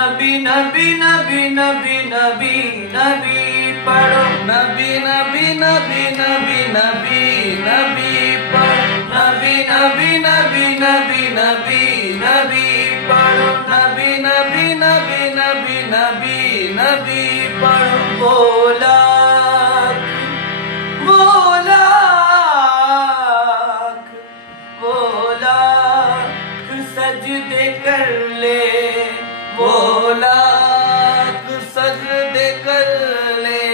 नबी नबी नबी नबी नबी नबी पढ़ो नबी नबी नबी नबी नबी नबी पढ़ो नबी नबी नबी नबी नबी नबी पढ़ो नबी नबी नबी नबी नबी नबी पढ़ो बोला बोला बोला सजदे कर ले बोला सजदे कर ले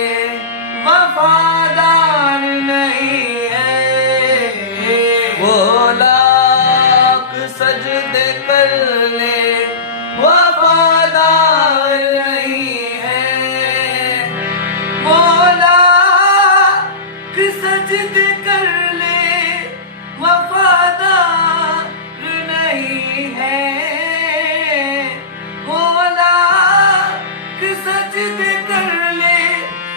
वफादार नहीं है बोला सजदे कर ले वफादार नहीं है बोला सजदे कर ले वफादार नहीं है सजदे कर ले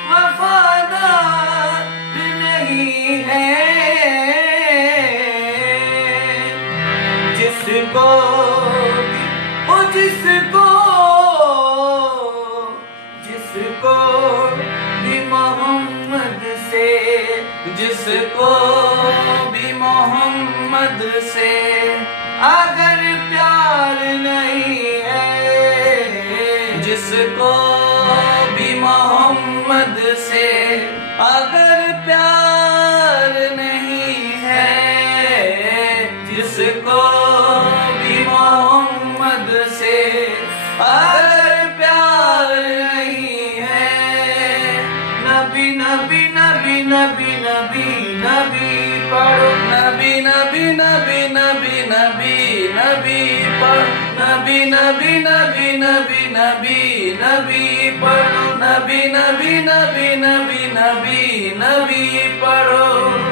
वफादार नहीं है जिसको जिसको भी मोहम्मद से अगर प्यार नहीं है जिसको भी मोहम्मद से अगर प्यार नहीं है जिसको भी मोहम्मद से अगर प्यार नहीं है नबी नबी नबी नबी नबी नबी पढ़ो नबी नबी नबी नबी नबी नबी पढ़ो नबी नबी नबी नबी नबी नबी पढ़ो नबी नबी नबी नबी नबी नबी पढ़ो।